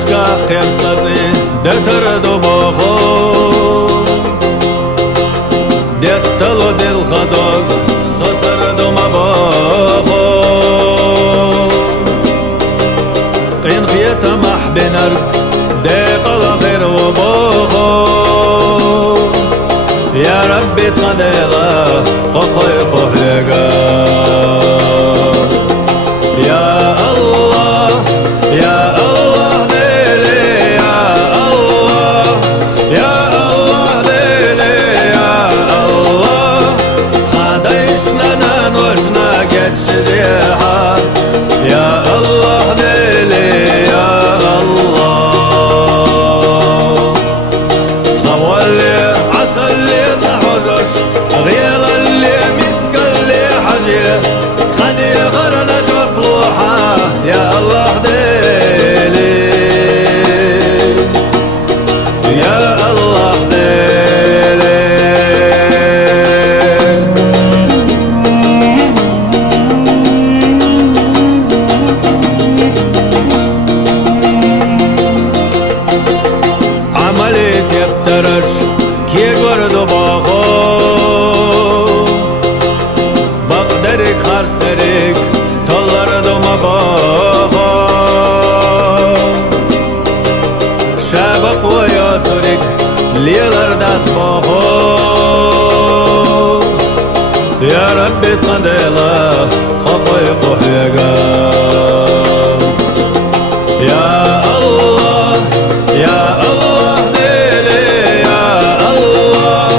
Ишка херстати детер добохо Деттало дил хадок соцер дома бохо قين خيتا محبنر ديقل خير وبوخو يا ربي تخديغا قوقي قوحيقا يا الله يا الله ليلي يا الله يا الله ليلي يا الله خديش لنا نوشنا قدش ديحا يا الله ليلي يا الله خولي عسل لي تحجش غير اللي مسك اللي حجي خدي غرنا جبلوحا يا الله ديلي يا الله ديلي عملت يبترش كي قردو باغو بقدرك خرسترك طلردو مباغو شابق وياترك ليلر دات باغو يا ربي تخديلا قطي قحيقا يا الله يا الله ديلي يا الله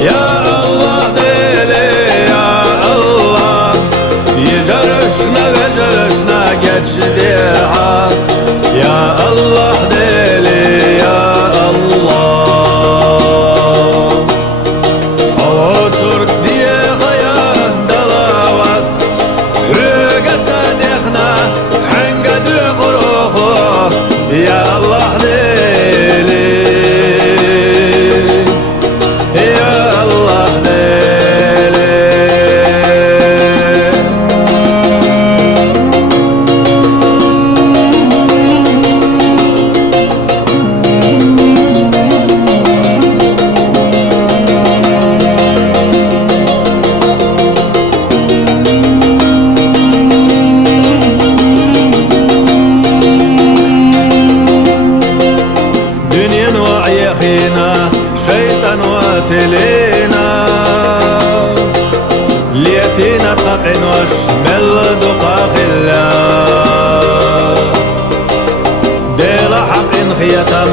يا الله ديلي يا الله يجرشنا وجرشنا قدش ديحا يا الله ديلي يا الله حواترك ديخا يا دلاوات حرقة ديخنا حنقا ديخروخو يا الله ديلي يا الله ديلي دنيا وعي خينا شيطان واتلينا ليتينا تقن وشمل دقاق الله ديل حق خيتم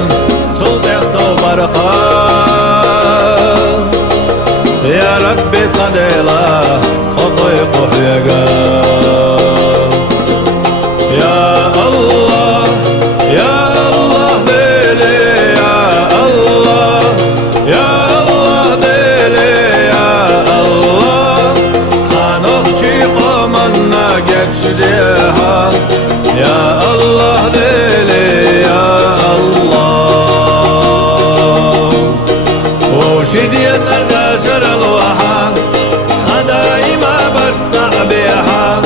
سلطة صوبرقا يا ربي تخديلا قطي قحيقا يا الله يا الله ديلي يا الله يا الله ديلي يا الله خانوخشي قومنا قدش ديها يا الله ديلي يا الله وشدي يسر داشر الوحا خدايما برتع بيها